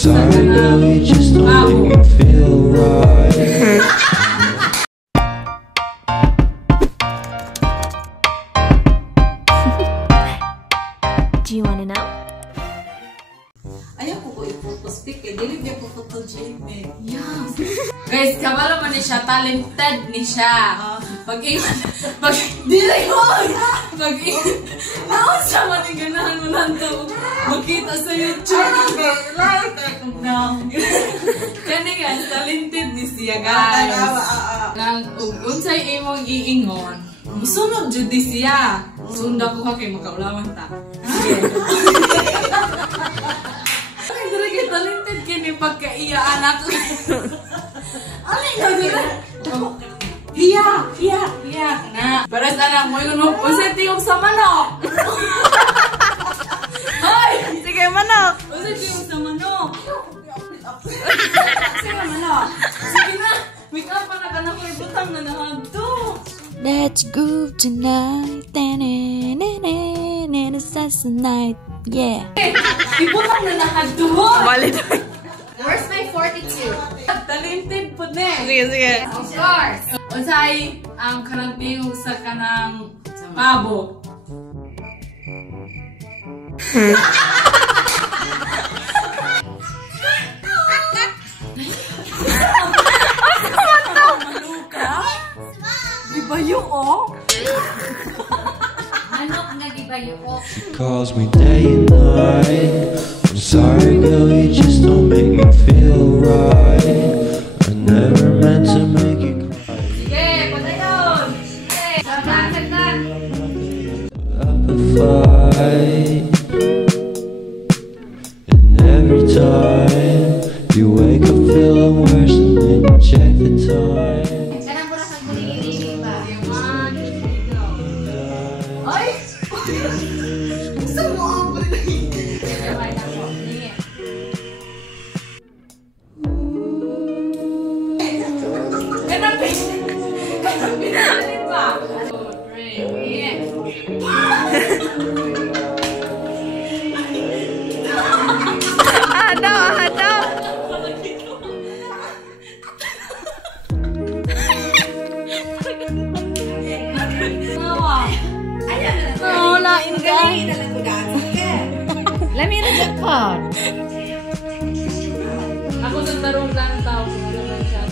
Sorry girl, you just don't make me feel right. Do you wanna know? Ayaw ko i-photo stick eh. Dili niya po photogenic eh. Yes. Guys, kabalo man ni siya. Talented ni siya. Pag-ingat. Dili mo! Pag-ingat. Naunsa man yung ganahan mo nanto. Makita sa YouTube. Kani guys, talented ni siya guys. Unsay imong iingon. Sunod jud di siya. Sunda ko ka kay makaulawan ta. Talented kini pagkaiya anak. Ano yung Iya na. Para sa anak mo yung unsay tiyog sa manok. Hoy, Sige, manok! unsay tiyog sa manok. Sige manok. Sige na. Make up pa na kanang ko ibutang na nahadto. Let's groove tonight. It's just a night. Yeah. Ibutang na nahadto. Balik. Where's my 42? Talented po ne. Sige. Of course. Unsay ang kanang tiyog sa kanang pabo. Di ba yun Manok nga di ba yung She calls me day and night. I'm sorry girl, you just don't make me feel right. I never meant to make you cry. Sige, patayon! Sige, sagdan! Up a fight. And every time you wake up feeling worse and then you check the time. Kanang pura sa guli-guli ba? Ay! Gusto mo ang Kanang pinagalit pa! 2, 3, Hadaw! Oh, lain ka. Let me the jackpot. Ako sa tarong lantaw. Wala man siya.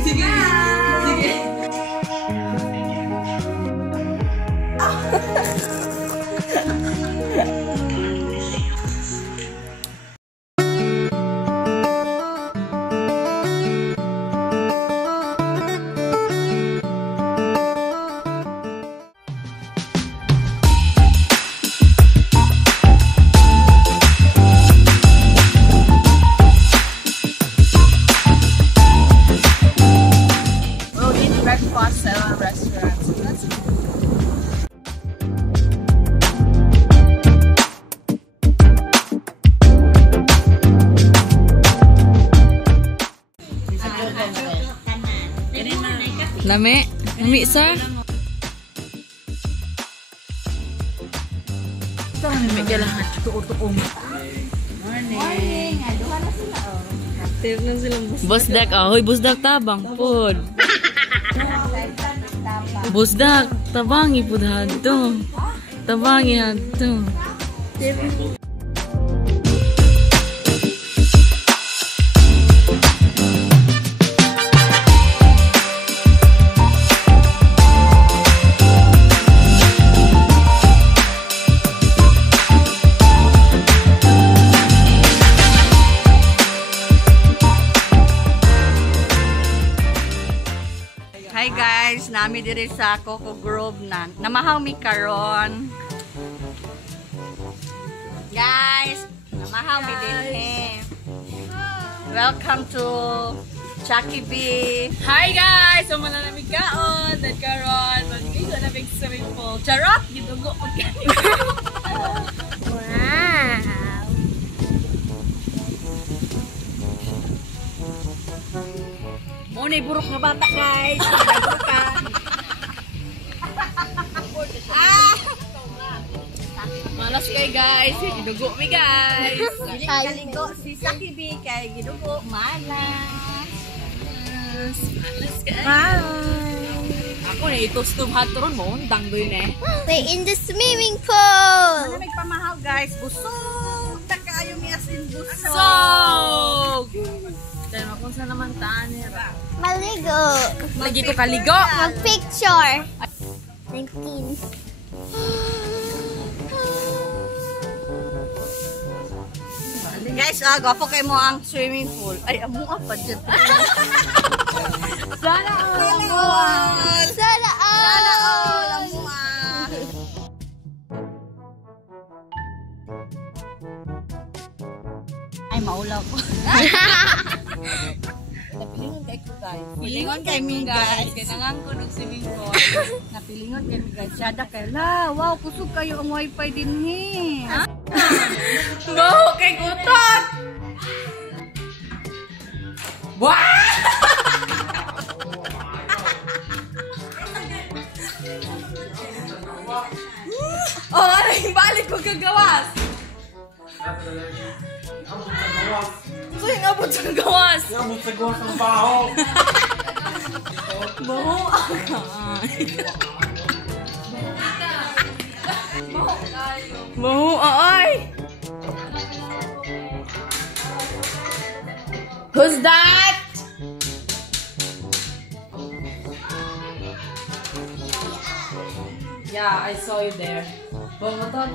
Sige. Sige. We'll eat breakfast at our restaurant. So that's Lami? Lami, sir? Ito ang lami kailangan. Tuo-tuong. Morning! Active na silang busdak. Ahoy, busdak tabang. Pod. Busdak. Tabangi po hadto. Tabangi hadto. Hi guys, nami diri sa Coco Grove na. Namahaw mi karon. Guys, namahaw mi dinhi. Welcome to Chucky B. Hi guys! So mananamig kaon. Nagkaroon. Mag-igo na big swimming pool. Charot! Gidugo po kayo. Wow. Muna burok na bata guys. Malas kay guys. Gidugo mi guys. Kaligo si Chucky B kay gidugo malas. Malas kay. Bye. Ako na itustub hatron mo. Undang doon eh. Play in the swimming pool. Ano may pamahaw guys? Busog. Tagkaayo mi asin busog. So! Dahil kung saan naman taan nila. Maligo. Lagi ko kaligo. Mag-picture. 19. Guys, gwapo kay mo ang swimming pool. Ay, amo pa dyan. Sana all. Sana all. Amo Ay, maulaw ko. Napilingon kay ko guys. Pilingon kay mi guys. Kailangan ko ng swimming pool. Napilingon kay mi guys. Sada kay la. Wow, kusog kayo ang wifi din he. Baho kay gutot! Wow! Oh, ano yung balik ko kagawas? So yung abot sa gawas? Abot sa gawas ng baho. Baho Baho ay! Who's that? Yeah, I saw you there. Bumoto?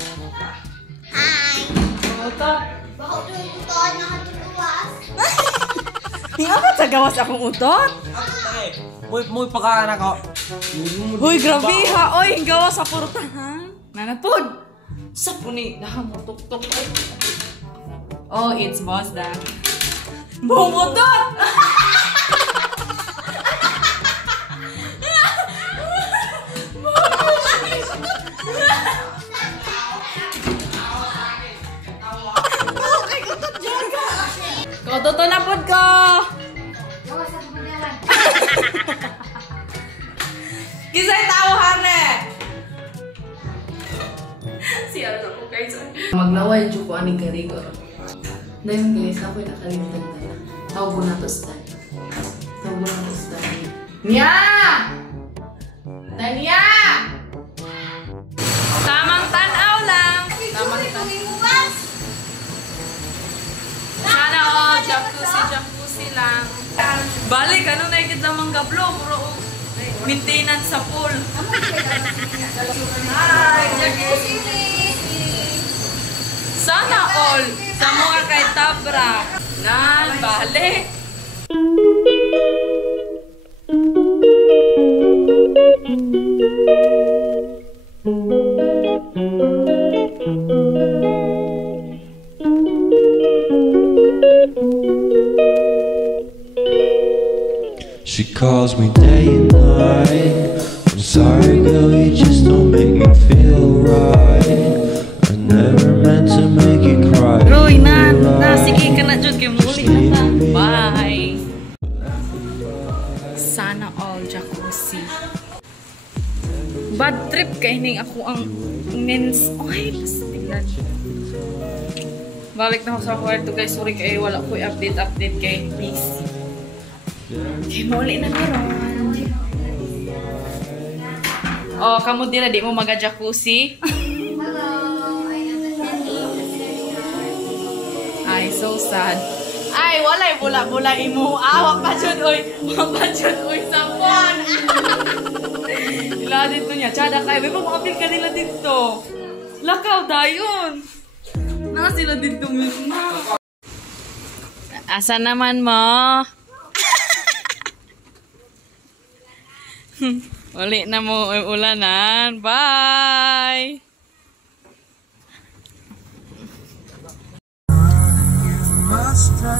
Hi. Bumoto? Bakit yung utot nakatutuwas? Di abot sa gawas akong utot? Muy pagkaan ako. Uy, grabe ha! Oy, gawas sa purutahan. Nanapod! Sa puni, nakamutok-tok. Oh, it's boss da. Bumutot! Kototo na pod ko! Gawas sa pagdawan. Kisay tao hane! Siya na ko guys. Maglaway dyan ko aning karigor. Dahil guys, ako'y nakalimutan na. Tawag na to stand. Tawag na to stand. Nya! Tanya! Tamang tanaw lang. Tamang tanaw. Sana oh, jacuzzi lang. Balik, ano na ikit lamang gablo? Puro maintenance sa pool. Hi, jacuzzi. Sana all. Sa mga kay Tabra. Nan, balik. She calls me day and night. I'm sorry, girl, you just don't make me feel right. I never meant to make you cry. Roy, sige ka na dyan. Kaya muli na ta. Bye. Sana all jacuzzi. Bad trip kay ning ako ang nens. Ay, tingnan. Balik na ako sa kwarto guys. Sorry kay wala ko update kay busy. Kay muli na meron. Oh, kamu dila di mo maga-jacuzzi? Ay, so sad. Ay, walay bula-bula imo. Awa pa jud oy. Wa pa jud oy sa phone. Ila dito niya. Tsada kay, may pag-apil ka nila dito. Lakaw dayon. Na sila dito mismo. Asa naman mo? Uli na mo ulanan. Bye! Must try